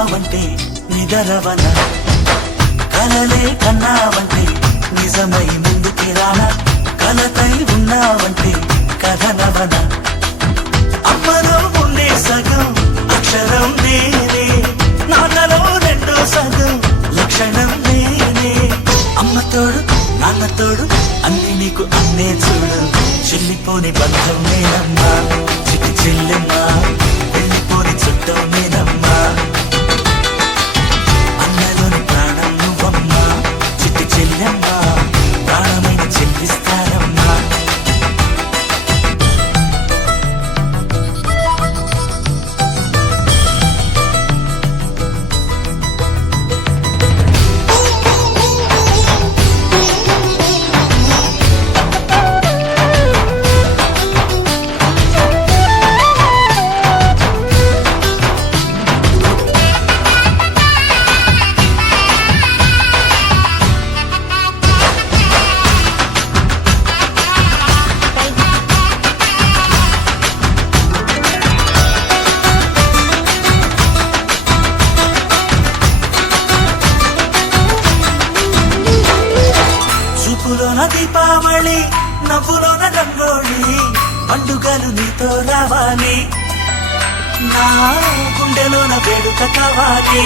ఉన్నావంటే నిదరవన, కలలే కన్నావంటే నిజమై ముందుకి రానా, కలతై ఉన్నావంటే కథనవన. అమ్మలో ఉండే సగం అక్షరం నేనే, నాన్నలో రెండో సగం లక్షణం నేనే. అమ్మ తోడు నాన్న తోడు అన్ని నీకు అన్నే చూడు, చెల్లిపోని బంధం నేనమ్మా, చిట్టి చెల్లెమ్మా వెళ్ళిపోని చుట్టం నేనమ్మా. అన్నలోని ప్రాణం నువ్వమ్మా, చిట్టి చెల్లెమ్మా ప్రాణమైన చెల్లిస్తానమ్మా. చూపులోన దీపావళి, నవ్వులోన రంగోళి, పండుగలు నీతో రావాలి, నా గుండెలోన వేడుక కావాలి.